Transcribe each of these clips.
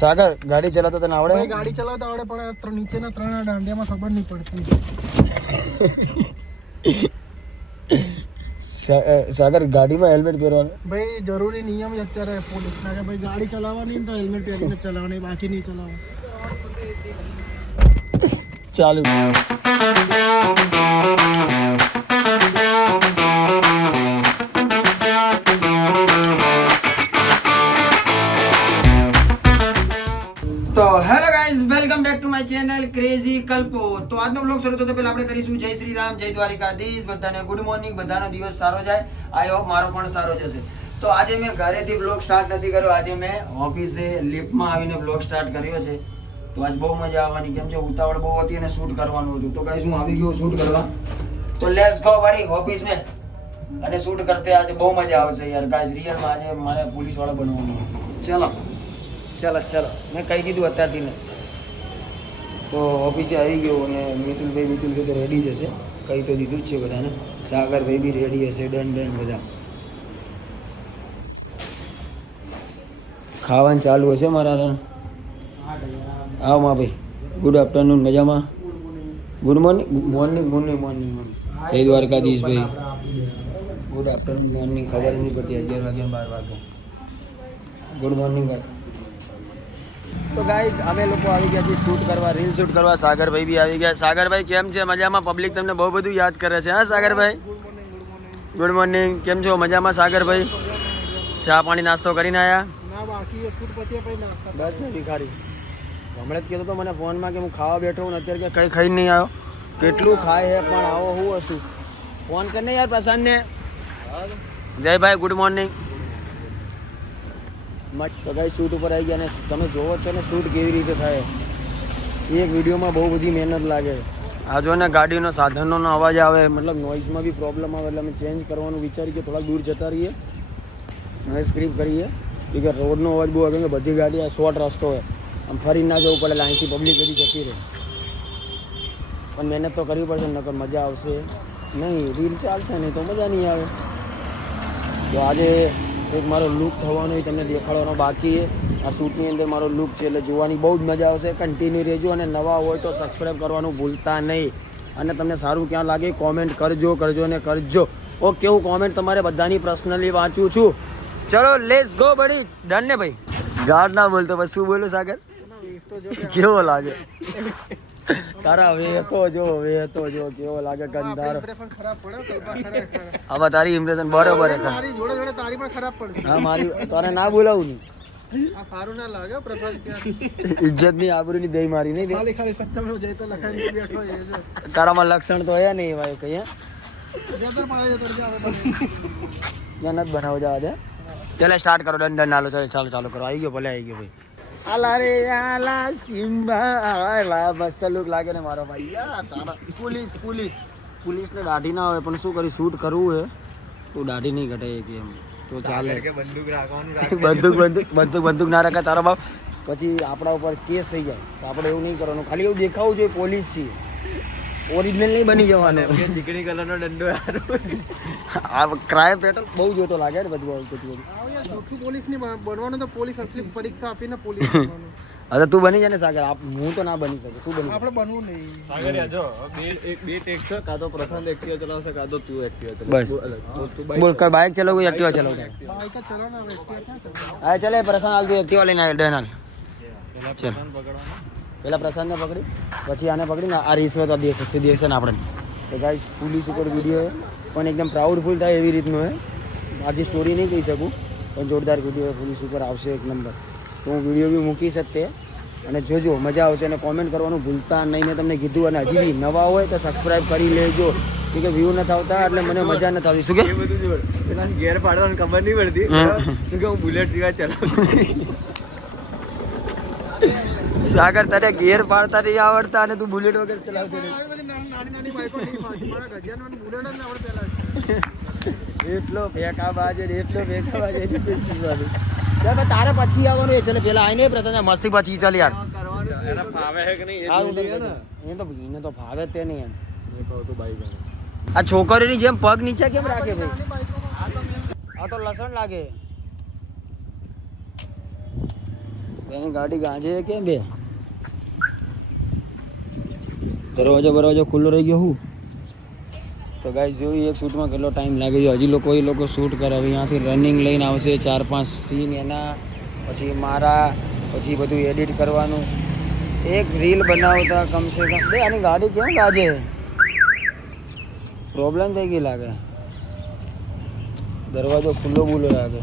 સાગર ગાડી ચલાવતા તને આવડે? ભાઈ ગાડી ચલાવતા આવડે પણ નીચેના 3 દાંડિયામાં ખબર નહીં પડતી. સાગર ગાડીમાં હેલ્મેટ પહેરવાનું ભાઈ જરૂરી નિયમ છે અત્યારે પોલીસના કે ભાઈ ગાડી ચલાવવાની તો હેલ્મેટ પહેરીને ચલાવવાની, બાકી નહીં ચલાવવાનું. ચાલુ. તો hello guys, welcome back to my channel crazy Kalpo. તો આજનો બ્લોગ શરૂ થતો પહેલા આપણે કરીશું જય શ્રી રામ, જય દ્વારિકાધીશ. બધાને ગુડ મોર્નિંગ, બધાનો દિવસ સારો જાય. આઈ હોપ મારો પણ સારો જશે. તો આજે મેં ઘરેથી બ્લોગ સ્ટાર્ટ નથી કર્યો, આજે મેં ઓફિસે લિફ્ટમાં આવીને બ્લોગ સ્ટાર્ટ કર્યો છે. તો આજ બહુ મજા આવવાની, કેમ છે ઉતાવળ બહુ હતી અને શૂટ કરવાનું હતું. તો ગાઈઝ હું આવી ગયો શૂટ કરવા. તો લેટ્સ ગો બડી ઓફિસ में અને શૂટ કરતે આજે બહુ મજા આવશે યાર ગાઈઝ. રિયલમાં આજે મારે પોલીસ વાળા બનવાનું. ચલો ચલો મેં કહી દીધું અત્યારથી ને. તો ઓફિસે આવી ગયો અને મિતુલભાઈ તો રેડી જ હશે, કહી તો દીધું જ છે બધાને. સાગરભાઈ બી રેડી હશે, ડન બધા. ખાવાનું ચાલુ હશે મારા. આવો મા ભાઈ, ગુડ આફ્ટરનૂન. મજામાં? Good morning. જય દ્વારકાધીશ ભાઈ. ગુડ આફ્ટરનૂન, મોર્નિંગ ખબર નહીં પડતી. 11 વાગ્યા 12 વાગે. ગુડ મોર્નિંગ ભાઈ. તો ગાઈઝ અમે લોકો આવી ગયા છીએ શૂટ કરવા, રીલ શૂટ કરવા. સાગરભાઈ બી આવી ગયા. સાગરભાઈ કેમ છે? મજામાં? પબ્લિક તમને બહુ બધું યાદ કરે છે. હા સાગરભાઈ, ગુડ મોર્નિંગ. કેમ છો? મજામાં સાગરભાઈ? ચા પાણી નાસ્તો કરીને આવ્યા? ના બાકી શૂટ પત્યા પછી નાસ્તા. બસ ને ભિખારી હમણાં જ કહેતો તો મને ફોનમાં કે હું ખાવા બેઠો હું, અત્યારે કે કંઈ ખાઈ નહીં આવ્યો. કેટલું ખાય હે પણ આવો હું હશું. ફોન કરીને યાર પ્રશાંતને. જય ભાઈ, ગુડ મોર્નિંગ. તો ગાઈ શૂટ ઉપર આવી ગયા ને તમે જોવો છો ને શૂટ કેવી રીતે થાય. એક વિડીયોમાં બહુ બધી મહેનત લાગે. આ જો ને ગાડીનો સાધનોનો અવાજ આવે, મતલબ નોઇઝમાં બી પ્રોબ્લેમ આવે, એટલે અમે ચેન્જ કરવાનું વિચારી કે થોડાક દૂર જતા રહીએ અને સ્ક્રીપ કરીએ. કે રોડનો અવાજ બહુ આવે કે બધી ગાડી આ શોર્ટ રસ્તો હોય, આમ ફરી ના જવું પડે, અહીંથી પબ્લિક બધી જતી રહે. પણ મહેનત તો કરવી પડશે, નકર મજા આવશે નહીં. રીલ ચાલશે નહીં તો મજા નહીં આવે. તો આજે એક મારો લુક થવાનો એ તમને દેખાડવાનો બાકી છે. આ શૂટની અંદર મારો લુક છે એટલે જોવાની બહુ જ મજા આવશે. કન્ટિન્યુ રહેજો અને નવા હોય તો સબસ્ક્રાઈબ કરવાનું ભૂલતા નહીં. અને તમને સારું ક્યાં લાગે કોમેન્ટ કરજો અને કરજો. ઓકે, હું કોમેન્ટ તમારે બધાની પર્સનલી વાંચું છું. ચલો લેટ્સ ગો બડી. ડન ને ભાઈ? ગાડ ના બોલતો પછી શું બોલું સાગર? કેવો લાગે તારા વેતો જો કેવો લાગે ગંધારો. હવે તારી ઇમ્પ્રેશન બરોબર છે. તારી જોડે તારી પણ ખરાબ પડશે. હા મારી તને ના બોલાવું નહીં. આ સારું ના લાગે પ્રશાંત. ઇજ્જત ની આબરૂ ની દઈ મારી નહીં. ખાલી સત્તમનો જઈ તો લખાઈને બેઠો એ છે. તારામાં લક્ષણ તો હે નહીં ભાઈ કઈ. જેતર પાડે તો જનત બનાવ જવા દે. ચાલે સ્ટાર્ટ કરો. ડન હાલો ચાલો કરો. આવી ગયો ભાઈ. આલા રે આલા સિમ્બા આલા. મસ્ત લુક લાગે ને મારો ભાઈ. યાર તારા પોલીસને દાઢી ના હોય પણ શું કરી શૂટ કરવું હે તો દાઢી નહીં ઘટે એમ તો ચાલે. બંદૂક ના રાખે તારા બાપ, પછી આપણા ઉપર કેસ થઈ જાય. તો આપણે એવું નહીં કરવાનું, ખાલી એવું દેખાવું જોઈએ પોલીસ છીએ, ઓરિજિનલ નહીં બની જવાનું. ચીકણી કલરનો દંડો આ ક્રાઇમ પેટ્રોલ બહુ જોતો લાગે ને બધું. પોલીસ ની બનવાનું તો પોલીસ અસલી પરીક્ષા આપીને પોલીસ બનવાનું. અરે તું બની જાય ને સાગર. હું તો ના બની શકું, તું બની. આપણે બનવું નહીં સાગર જો બે ટેક છે, કાં તો પ્રશાંત એક્ટિવા ચલાવશે કાં તો તું એક્ટિવા ચલાવ. બસ બોલ કઈ બાઇક ચલાવું એક્ટિવા ચલાવું? બાઈક જ ચલાવના વ્યક્તિ. હા ચાલે પ્રશાંત હાલ તું એક્ટિવા લઈને આવે. ડન હાલ. ચાલ પકડવાનો. પેલા પ્રશાંતને પકડી પછી આને પકડીને આ રિશ્વત દેખશે ને આપણે. તો ગાઈસ પોલીસ ઉપર વિડીયો પણ એકદમ પ્રાઉડફુલ થાય એવી રીતનું હે. આજી સ્ટોરી નહીં કહી શકું પણ જોરદાર વિડીયો પોલીસ ઉપર આવશે એક નંબર. તો હું વિડીયો બી મૂકીશ જ તે, અને જોજો મજા આવશે. અને કોમેન્ટ કરવાનું ભૂલતા નહીં. મેં તમને કીધું. અને હજી બી નવા હોય તો સબસ્ક્રાઈબ કરી લેજો કે વ્યૂ નથી આવતા એટલે મને મજા નથી આવતી. શું કે બધું જોડ પેલા ગેર પાડવાની ખબર નહીં પડતી કે હું બુલેટ સિવાય ચલાવું. સાગર તારે ગેર પાડતા નહીં આવડતા અને તું બુલેટ વગર ચલાવતો નહીં. નાની બાઈકો નહીં મારા ગજાનન બુલેટ જ આવડે પેલા. એટલો ફેંકા બાજે તારે પછી આવવાનું એ છે ને. પેલા આવીને પ્રસંગ મસ્તી પછી ચાલ યાર. એને ફાવે છે કે નહીં એને તો ફાવે તે નહીં એમ. એ કહું તો બાઈક આ છોકરીની જેમ પગ નીચે કેમ રાખે ભાઈ? આ તો લસણ લાગે. એની ગાડી ગાંજે છે કેમ બે દરવાજો ખુલ્લો રહી ગયો હું તો ગાઈસ જોઈ એક શૂટમાં કેટલો ટાઈમ લાગે છે હજી એ લોકો શૂટ કરે હવે ત્યાંથી રનિંગ લઈને આવશે 4-5 સીન એના પછી મારા પછી બધું એડિટ કરવાનું એક રીલ બનાવતા કમસે કમ બે આની ગાડી કેમ ગાજે પ્રોબ્લેમ થઈ ગઈ લાગે દરવાજો ખુલ્લો લાગે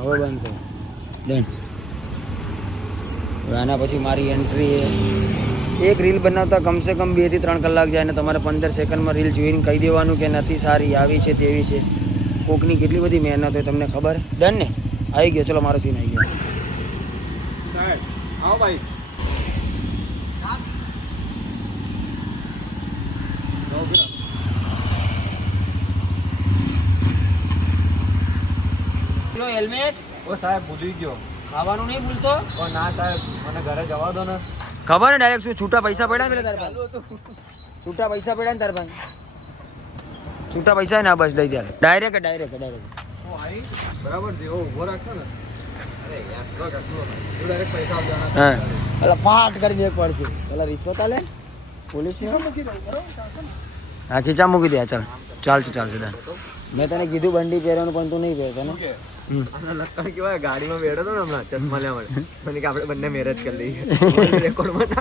હવે બંધ થયો ડન આના પછી મારી એન્ટ્રી એક રીલ બનાવતા કમસે કમ 2 થી 3 કલાક જાય ને તમારે 15 સેકન્ડમાં રીલ જોઈને કહી દેવાનું કે નથી સારી આવી છે તેવી છે કોકની કેટલી બધી મહેનત હોય તમને ખબર ડન ને આવી ગયો ચલો મારો સીન આવી ગયો આવો ભાઈ હેલ્મેટ ઓ સાહેબ ભૂલી ગયો ખાવાનું નહીં ભૂલતો ઓ ના સાહેબ મને ઘરે જવા દો ને ખબર ને ડાયરેક્ટ શું છૂટા પૈસા પડ્યા ને તાર પાસે છૂટા પૈસા પડ્યા ને તાર પાસે છૂટા પૈસા ના બસ દઈ દે ડાયરેક્ટ ઓ આઈ બરાબર જેવો ઊભો રાખશો ને અરે યાર તો તું ડાયરેક્ટ પૈસા આપવાના હા એટલે ફાટ કરીને એક પડશે પેલા રિશ્વત આલે પોલીસ ને હા ખીચા મૂકી દે ચાલશે ડન મેં તને કીધું બંડી પહેરવાનું પણ તું નહીં પહેરતો ને લખણ કેવાય ગાડીમાં બેઠો હતો ને હમણાં ચશ્મા લેવા માટે મને કે આપણે બંને મેરેજ કરી લઈએ રેકોર્ડમાં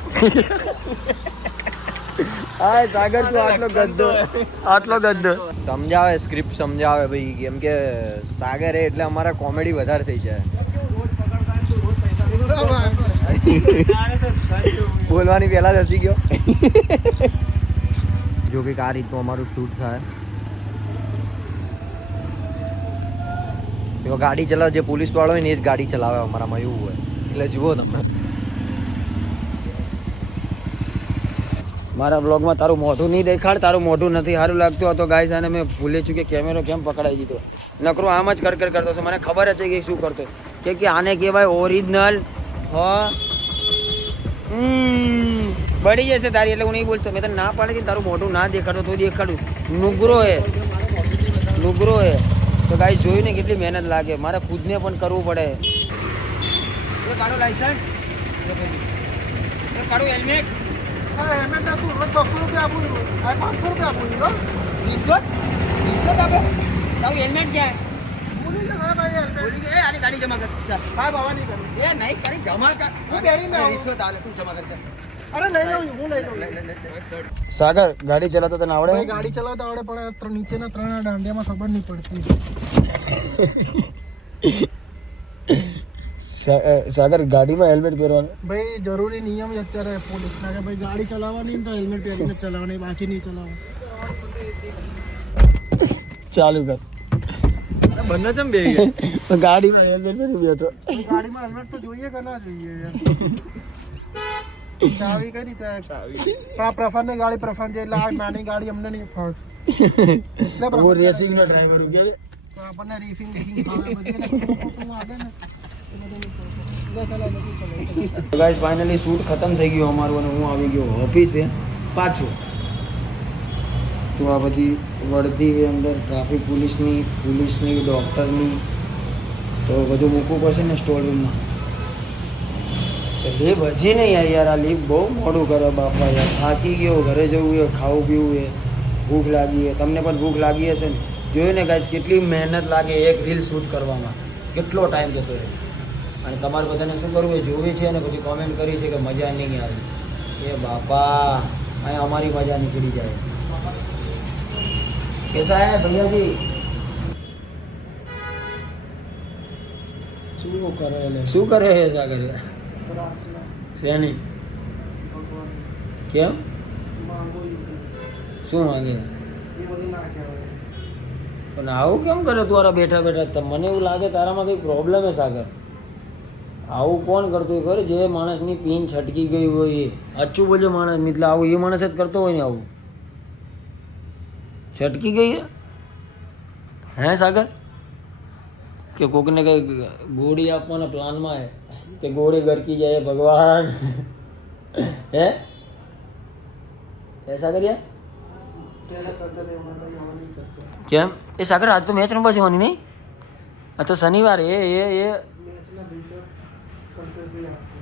હા સાગર તું આટલો ગદ્દો સમજાવે સ્ક્રિપ્ટ સમજાવે ભાઈ કેમ કે સાગર એટલે અમારા કોમેડી વધારે થઈ જાય બોલવાની પહેલા જ હસી ગયો જો કંઈક આ રીતનું અમારું શૂટ થાય ગાડી ચલાવે જે પોલીસ વાળો હોય ને એ જ ગાડી ચલાવે અમારામાં એવું હોય એટલે જુઓ તમે મારા બ્લોગમાં તારું મોઢું નહીં દેખાડ તારું મોઢું નથી સારું લાગતું હતો ગાઈસ અને મેં ભૂલે છું કે કેમેરો કેમ પકડાઈ દીધો નકરો આમ જ કર કરતો છે મને ખબર જ છે કે શું કરતો કે આને કહેવાય ઓરિજિનલ બળી જશે તારી એટલે હું નહીં બોલતો મેં તને ના પાડી તારું મોઢું ના દેખાડતો તો દેખાડું નુગરો હે તો ગાઈસ જોયું ને કેટલી મહેનત લાગે મારે ખુદને પણ કરવું પડે કાઢો લાયસન્સ કાઢો હેલ્મેટ હેલ્મેટ આપું 200 રૂપિયા આપું 500 રૂપિયા આપું રિશ્વત આપે તારું હેલ્મેટ ક્યાં ભૂલી ગયો ભાઈ હેલ્મેટ આની ગાડી જમા કર ચાલ ભાઈ બાવા નહીં કરું નહીં કરી જમા કર હું પહેરીને આવું. રિશ્વત આલે તું જમા કર ચાલ અરે લઈ લઉં હું લઈ લઉં સાગર ગાડી ચલાવતા તને આવડે ભાઈ ગાડી ચલાવતા આવડે પણ નીચેના 3 દાંડિયામાં ખબર નહીં પડતી સાગર ગાડીમાં હેલ્મેટ પહેરવાનું ભાઈ જરૂરી નિયમ છે અત્યારે પોલીસના કે ભાઈ ગાડી ચલાવવાની તો હેલ્મેટ પહેરીને ચલાવવાની બાકી નહીં ચલાવવાનું ચાલુ કર બંને જેમ બે ગાડીમાં હેલ્મેટ પહેરી બેઠો ગાડીમાં હેલ્મેટ તો જોઈએ કે ના જોઈએ યાર ચાવી કઈ રીતે પણ આ પ્રફાનની ગાડી પ્રફાન છે એટલે આ નાની ગાડી અમને નહીં ફાવતી એટલે હું રેસિંગનો ડ્રાઈવર છું કે આપણને રીફિંગ ફાવે બધી આગળ ને ગાઈસ ફાઇનલી શૂટ ખતમ થઈ ગયું અમારું અને હું આવી ગયો ઓફિસે પાછો તો આ બધી વર્દી અંદર ટ્રાફિક પોલીસની ડૉક્ટરની તો બધું મૂકવું પડશે ને સ્ટોર રૂમમાં લીપ હજી નહીં યાર આ લીપ બહુ મોડું કરે બાપા યાર થાકી ગયો ઘરે જવું છે ખાવું પીવું છે ભૂખ લાગી છે તમને પણ ભૂખ લાગી હશે ને જોયું ને ગાઈસ કેટલી મહેનત લાગે એક રીલ શૂટ કરવામાં કેટલો ટાઈમ જતો રહે અને તમારે બધાને શું કરવું એ જોવી છે અને પછી કોમેન્ટ કરી છે કે મજા નહીં આવી એ બાપા અહીંયા અમારી મજા નીકળી જાય कैसा है भैया जी શું કરે છે સાગર શેની કેમ શું માંગે પણ આવું કેમ કરે તું બેઠા મને એવું લાગે તારામાં કંઈ પ્રોબ્લેમ છે સાગર આવું કોણ કરતું હોય ખબર જે માણસની પીન છટકી ગઈ હોય એ અચ્છું બોલ્યો માણસ એટલે આવું એ માણસ જ કરતો હોય ને આવું છટકી ગઈ હે સાગર કે કોકને કઈ ગોળી આપવાના પ્લાનમાં હે કે ગોળી ગરકી જાય ભગવાન હે સાગર યાર કેમ એ સાગર આજ તો મેચ રમવા જવાની નહીં अच्छा शनिवार ये मैच ना देखो कल पे भी आपसे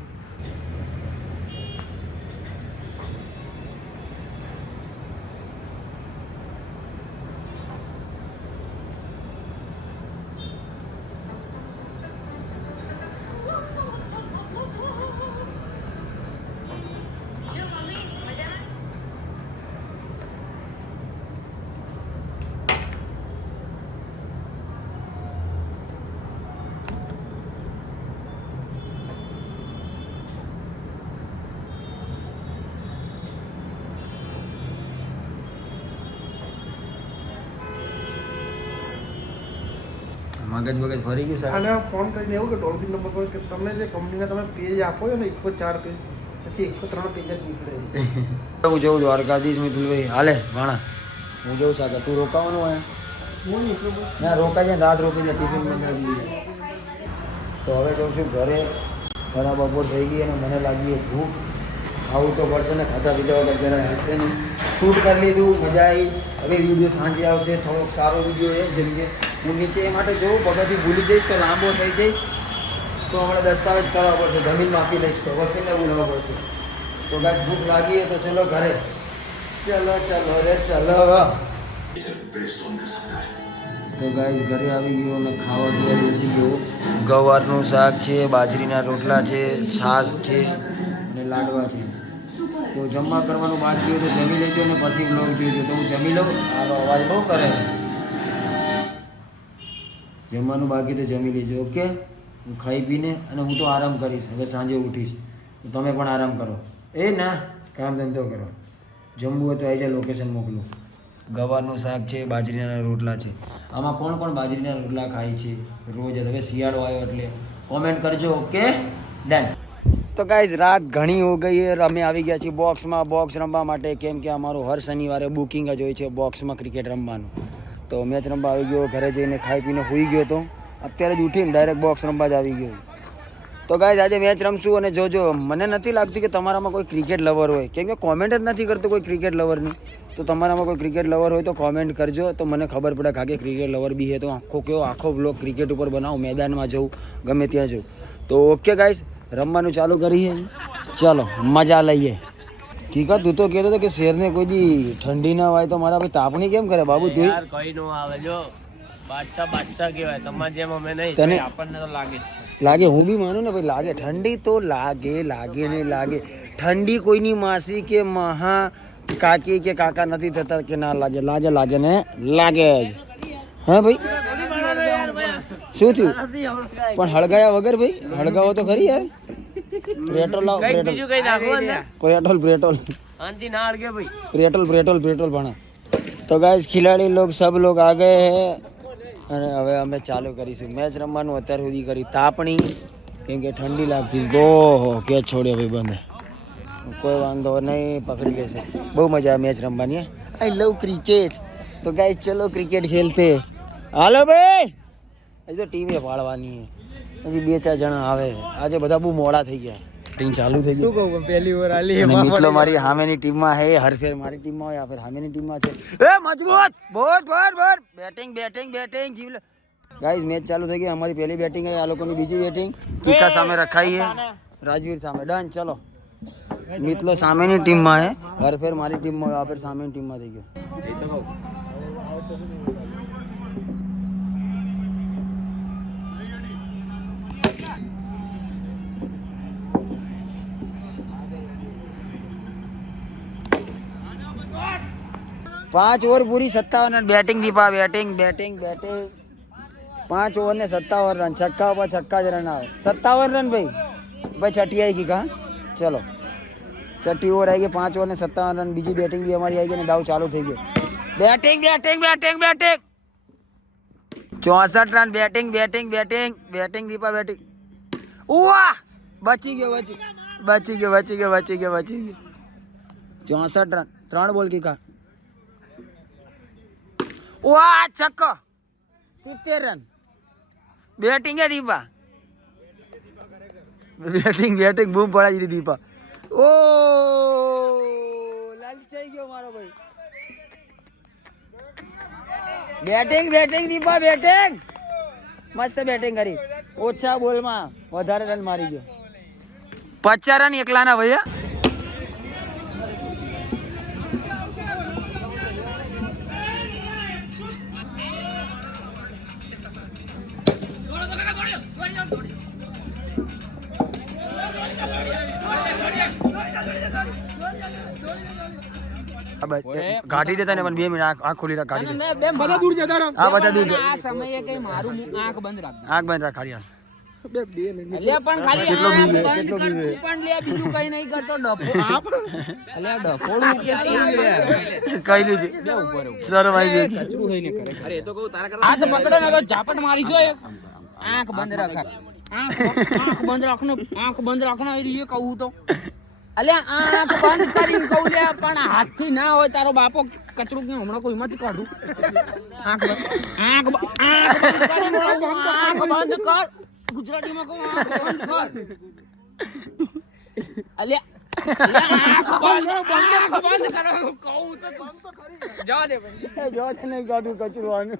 મગજ બગજ ફરી ગયું સાહેબ. અને ફોન કરીને એવું કે ટોલ ફ્રી નંબર પર કે તમને જે કંપનીના તમે પેજ આપો છો ને 104 પેજ એથી 103 પેજ જ નીકળે છે. હું જઉં દ્વારકાધીશ મિતુલભાઈ હાલે ભાણા હું જઉં સાગર તું રોકાવાનું હોય હું નીકળું ના રોકાઈ જાય રાત રોકાઈ જાય ટિફિન બનાવી દઈએ. તો હવે કહું છું ઘરે ઘણા બપોર થઈ ગઈ અને મને લાગી ભૂખ ખાવું તો પડશે ને ખાધા પીધા વગર જરા હેલ્થશે નહીં. શૂટ કરી લીધું મજા આવી. હવે વિડીયો સાંજે આવશે થોડોક સારો વિડીયો એ જેમ કે હું નીચે એ માટે જોઉં પગથી ભૂલી જઈશ તો લાંબો થઈ જઈશ તો હમણાં દસ્તાવેજ કરવા પડશે જમીન આપી લઈશ તો વકીલને બોલાવવા પડશે. તો ગાઈસ ભૂખ લાગી તો ચલો ઘરે ચલો ચલો રે ચલો. તો ગાઈસ ઘરે આવી ગયો અને ખાવા પીવા બેસી ગયો. ગવારનું શાક છે, બાજરીના રોટલા છે, છાશ છે અને લાડવા છે. તો જમવા કરવાનું બાકી હોય તો જમી લેજો અને પછી બ્લોગ જોઈજો. તો હું જમી લઉં. હાલો અવાજ બહુ કરે. જમવાનું બાકી તો જમી લેજો ઓકે. હું ખાઈ પીને અને હું તો આરામ કરીશ. હવે સાંજે ઉઠીશ તો તમે પણ આરામ કરો. એ ના કામ ધંધો કરો. જમવું હોય તો આવી જાય લોકેશન મોકલું. ગવારનું શાક છે, બાજરીના રોટલા છે. આમાં કોણ કોણ બાજરીના રોટલા ખાય છે રોજ? હવે શિયાળો આવ્યો એટલે કોમેન્ટ કરજો ઓકે ડન. તો ગાઈઝ રાત ઘણી હો ગઈ है. અમે આવી ગયા છીએ બોક્સમાં બોક્સ રમવા માટે કેમ કે અમારું હર શનિવારે બુકિંગ જ હોય છે બોક્સમાં ક્રિકેટ રમવાનું. તો મેચ રમવા આવી ગયો. ઘરે જઈને ખાઈ પીને સૂઈ ગયો તો અત્યારે જ ઉઠીને ડાયરેક્ટ બોક્સ રમવા જ આવી ગયો. તો ગાઈઝ આજે મેચ રમશું અને જોજો. મને નથી લાગતું કે તમારામાં કોઈ ક્રિકેટ લવર હોય કેમ કે કોમેન્ટ જ નથી કરતો કોઈ ક્રિકેટ લવરની. તો તમારામાં કોઈ ક્રિકેટ લવર હોય તો કોમેન્ટ કરજો તો મને ખબર પડે કે ક્રિકેટ લવર બી હે તો આખો બ્લોગ ક્રિકેટ ઉપર બનાવું. મેદાનમાં જવું ગમે ત્યાં જવું. તો ઓકે ગાઈઝ રમવાનું ચાલુ કરીએ. ચાલો મજા લઈએ. ઠીક તું તો કહેતો હતો કે શેરને કોઈ દી ઠંડી ના હોય તો મારા ભાઈ તાપણી કેમ કરે બાબુ તું? યાર કઈ નો આવે જો બાદશાહ કહેવાય તમારે જેમ અમે નહીં તને આપણને તો લાગે જ છે. લાગે હું બી માનું ને ભાઈ લાગે ઠંડી તો લાગે નહીં લાગે. ઠંડી કોઈની માસી કે મહા કાકી કે કાકા નથી થતા કે ના લાગે. લાગે ને લાગે જ. હા ભાઈ શું થયું પણ હળગાયા વગર ભાઈ? હળગાવો તો ખરી યાર. પેટ્રોલ લાવ બીજું કઈ નાખો અંદર पेट्रोल આંટી ના અડકે ભાઈ. पेट्रोल भाना. तो गाइस खिलाड़ी लोग सब लोग आ गए हैं અને હવે અમે ચાલુ કરીશું મેચ રમવાનું. અત્યાર સુધી કરી તાપણી કેમ કે ઠંડી લાગતી. ઓહો કે છોડ્યો ભાઈ બંધ. કોઈ વાંધો નહીં પકડી લેશે. બહુ મજા મેચ રમવાની. આઈ લવ ક્રિકેટ. તો ગાઈસ ચલો ક્રિકેટ ખેલતે. હાલો ભાઈ હજી તો ટીમે પાડવાની હજી 2-4 જણા આવે. આજે બધા બહુ મોડા થઈ ગયા. ટીમ ચાલુ થઈ ગઈ. શું કહું પહેલી ઓવર આલી અને મિત્રો મારી સામેની ટીમમાં હે. હર ફેર મારી ટીમમાં હોય આ ફેર સામેની ટીમમાં છે. એ મજબૂત બોર બેટિંગ જીવ. ગાઈસ મેચ ચાલુ થઈ ગઈ. અમારી પહેલી બેટિંગ है. આ લોકોની બીજી બેટિંગ. ટીકા સામે રખાઈ है. રાજવીર સામે ડન. ચલો મિત્રો સામેની ટીમમાં હે. હર ફેર મારી ટીમમાં હોય આ ફેર સામેની ટીમમાં થઈ ગયો. पाँच ओवर पूरी 57 run. Batting Deepa batting 5 over ने 57 रन. छक्का पर छक्का ज रन आए 57 रन भाई छठी आएगी कहाँ. चलो छठी ओवर आएगी. 5 ओवर ने 57 रन. बीजी बैटिंग भी हमारी आएगी ने दाव चालू થઈ ગયો. Batting 64 run. Batting Deepa batting. वाह बची गयो 64 रन. 3 બોલ કી કા. वाह छक्का 70 रन. बैटिंग है दीपा. बैटिंग बूम पड़ा दी दीपा. ओ लालचाई गयो मारो भाई. बैटिंग दीपा बैटिंग મસ્ત બેટિંગ કરી, ઓછા બોલમાં વધારે રન મારી ગયો. 50 રન એકલાના ભૈયા. ગાડી દેતા ને પણ 2 મિનિટ આંખ ખોલી રાખ. ગાડી બધા દૂર જતા રહો. હા બધા દૂર. આ સમયે કઈ મારું આંખ બંધ રાખ. આંખ બંધ રાખ ખાલી. બે મિનિટ અલ્યા પણ ખાલી કેટલો આંખ બીવે, બંધ કેટલો કર બીવે. તું પણ લે બીજું કઈ નહીં કરતો ડફો. અલ્યા ડફોડું કે શું લે કઈ લીધી સર ભાઈ કચરું હોય ને કરે. અરે એ તો કહું તારા કરતા હાથ પકડો ને તો ઝાપટ મારીશો એક. આંખ બંધ રાખ. આંખ બંધ રાખનો, આંખ બંધ રાખનો એ રીએ કહું તો. અલ્યા આંખ બંધ કરીને કહું લે પણ હાથથી ના હોય તારો બાપો કચરું કે હમણાં કોઈમાંથી કાઢું. આંખ બંધ કરીને કહું, આંખ બંધ કર. ગુજરાતીમાં કહું આંખ બંધ કર. અલ્યા આંખ બંધ કરો કહું તો જવા દે ભાઈ. જો નહીં કાઢું કચરું આનું.